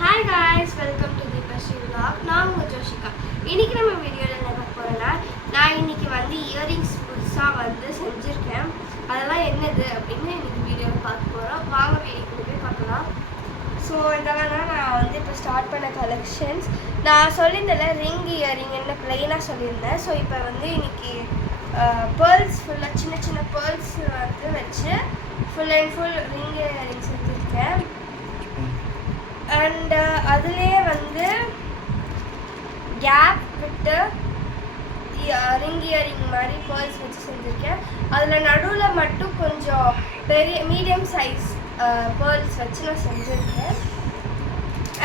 Hi guys, welcome to the Pashi vlog. நான் உங்க ஜோஷிகா. இன்னைக்கு நம்ம வீடியோல என்ன பார்க்க போறோம்னா நான் இன்னைக்கு இயரிங்ஸ் புதுசா செஞ்சிருக்கேன். அதெல்லாம் என்னது அப்படினு இன்னைக்கு வீடியோல பார்க்க போறோம். வாங்க வீடியோக்குள்ள போய் பார்க்கலாம். சோ இதெல்லாம் நான் இப்ப ஸ்டார்ட் பண்ண கலெக்ஷன்ஸ். நான் சொல்லிருந்தல ரிங் இயரிங் என்ன ப்ளைனா சொல்லிருந்தேன். சோ இப்போ இன்னைக்கு pearls ஃபுல்லா சின்ன pearls வச்சு full and full ring earrings செஞ்சிருக்கேன். And அதிலே கேப் விட்டு ரிங் இயரிங் மாதிரி பேர்ல்ஸ் வச்சு செஞ்சுருக்கேன். அதில் நடுவில் மட்டும் கொஞ்சம் பெரிய மீடியம் சைஸ் பேர்ல்ஸ் வச்சு நான் செஞ்சுருக்கேன்.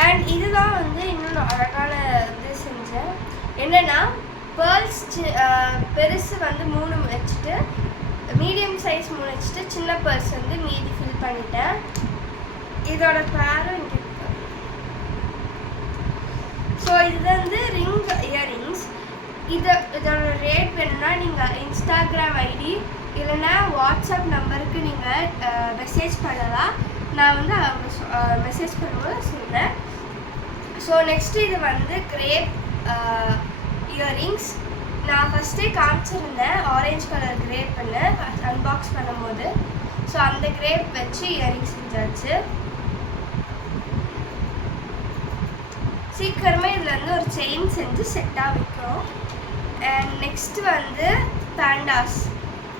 அண்ட் இதுதான் இன்னும் அழகான செஞ்சேன். என்னென்னா பேர்ல்ஸ் பெருசு 3 வச்சுட்டு மீடியம் சைஸ் 3 வச்சுட்டு சின்ன பேர்ல்ஸ் மீதி ஃபில் பண்ணிட்டேன். இதோட பேரும் இங்கே. ஸோ இது ரிங் இயரிங்ஸ். இதோட ரேட் வேணும்னா நீங்கள் இன்ஸ்டாகிராம் ஐடி இல்லைன்னா வாட்ஸ்அப் நம்பருக்கு நீங்கள் மெசேஜ் பண்ணலாம். நான் மெசேஜ் பண்ணும்போது சொல்கிறேன். ஸோ நெக்ஸ்ட்டு இது கிரேப் இயரிங்ஸ். நான் ஃபஸ்ட்டே காமிச்சிருந்தேன் ஆரஞ்சு கலர் கிரேப்னு அன்பாக்ஸ் பண்ணும்போது. ஸோ அந்த கிரேப் வச்சு இயரிங்ஸ் செஞ்சாச்சு. சீக்கிரமே இதில் ஒரு செயின் செஞ்சு செட்டாக வைக்கிறோம். அண்ட் நெக்ஸ்ட்டு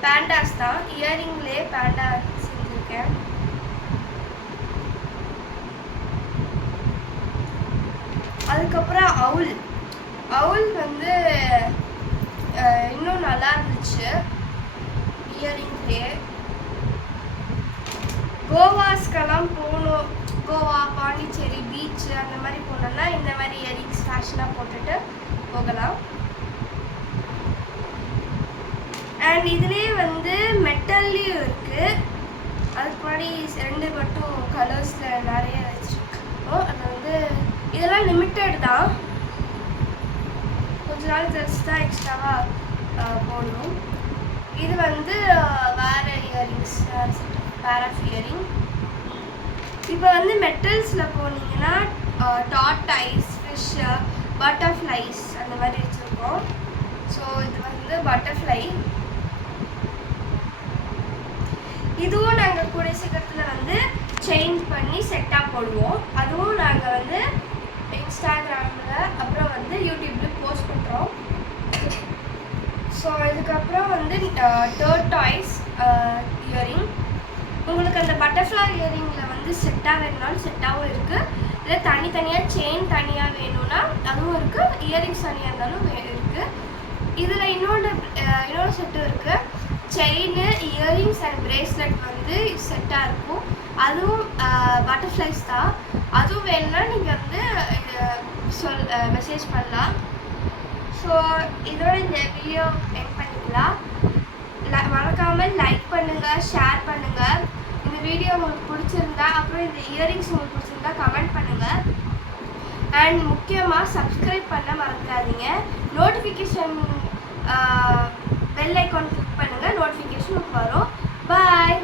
பேண்டாஸ் தான். இயரிங்லேயே பேண்டா செஞ்சுருக்கேன். அதுக்கப்புறம் அவுல் இன்னும் நல்லா இருந்துச்சு இயரிங்லேயே. கோவாஸ்க்கெல்லாம் போகணும், கோவா பாண்டிச்சேரி பீச்சு அந்த மாதிரி போனோம்னா இந்த மாதிரி இயரிங்ஸ் ஃபேஷனாக போட்டுட்டு போகலாம். அண்ட் இதுலேயே மெட்டல்லையும் இருக்குது. அதுக்கு முன்னாடி 2 மட்டும் கலர்ஸில் நிறைய வச்சுருக்கோம். அது இதெல்லாம் லிமிட்டட் தான், கொஞ்ச நாள் கழிச்சு தான் எக்ஸ்ட்ராவாக போடணும். இது வேறு இயரிங்ஸ், பேர் ஆஃப் இயரிங். இப்போ மெட்டல்ஸில் போனீங்கன்னா டார்டைஸ், ஃபிஷ்ஷு, பட்டர்ஃப்ளைஸ் அந்த மாதிரி வச்சுருக்கோம். ஸோ இது பட்டர்ஃப்ளை. இதுவும் நாங்கள் கூடிய சீக்கிரத்தில் சேஞ்ச் பண்ணி செட்டாக போடுவோம். அதுவும் நாங்கள் இன்ஸ்டாகிராமில் அப்புறம் யூடியூப்பில் போஸ்ட் பண்ணுறோம். ஸோ இதுக்கப்புறம் டர்டாய்ஸ் இயரிங். உங்களுக்கு அந்த பட்டர்ஃப்ளை இயரிங்கில் செட்டாக வேணுனாலும் செட்டாகவும் இருக்குது. இல்லை தனித்தனியாக செயின் தனியாக வேணும்னா அதுவும் இருக்குது. இயரிங்ஸ் தனியாக இருந்தாலும் இருக்குது. இதில் இன்னொரு செட்டும் இருக்குது. செயின், இயரிங்ஸ் அண்ட் பிரேஸ்லெட் செட்டாக இருக்கும். அதுவும் பட்டர்ஃப்ளைஸ் தான். அதுவும் வேணும்னா நீங்கள் மெசேஜ் பண்ணலாம். ஸோ இதோட இந்த வீடியோ எண்ட் பண்ணிக்கலாம். மறக்காமல் லைக் பண்ணுங்கள், ஷேர் பண்ணுங்கள். இந்த வீடியோ உங்களுக்கு பிடிச்சிருந்தா, அப்புறம் இந்த இயரிங்ஸ் உங்களுக்கு பிடிச்சிருந்தா கமெண்ட் பண்ணுங்கள். அண்ட் முக்கியமாக சப்ஸ்கிரைப் பண்ண மறந்துடாதீங்க. நோட்டிஃபிகேஷன் பெல் ஐக்கான் கிளிக் பண்ணுங்கள், நோட்டிஃபிகேஷன் வரும். பாய்.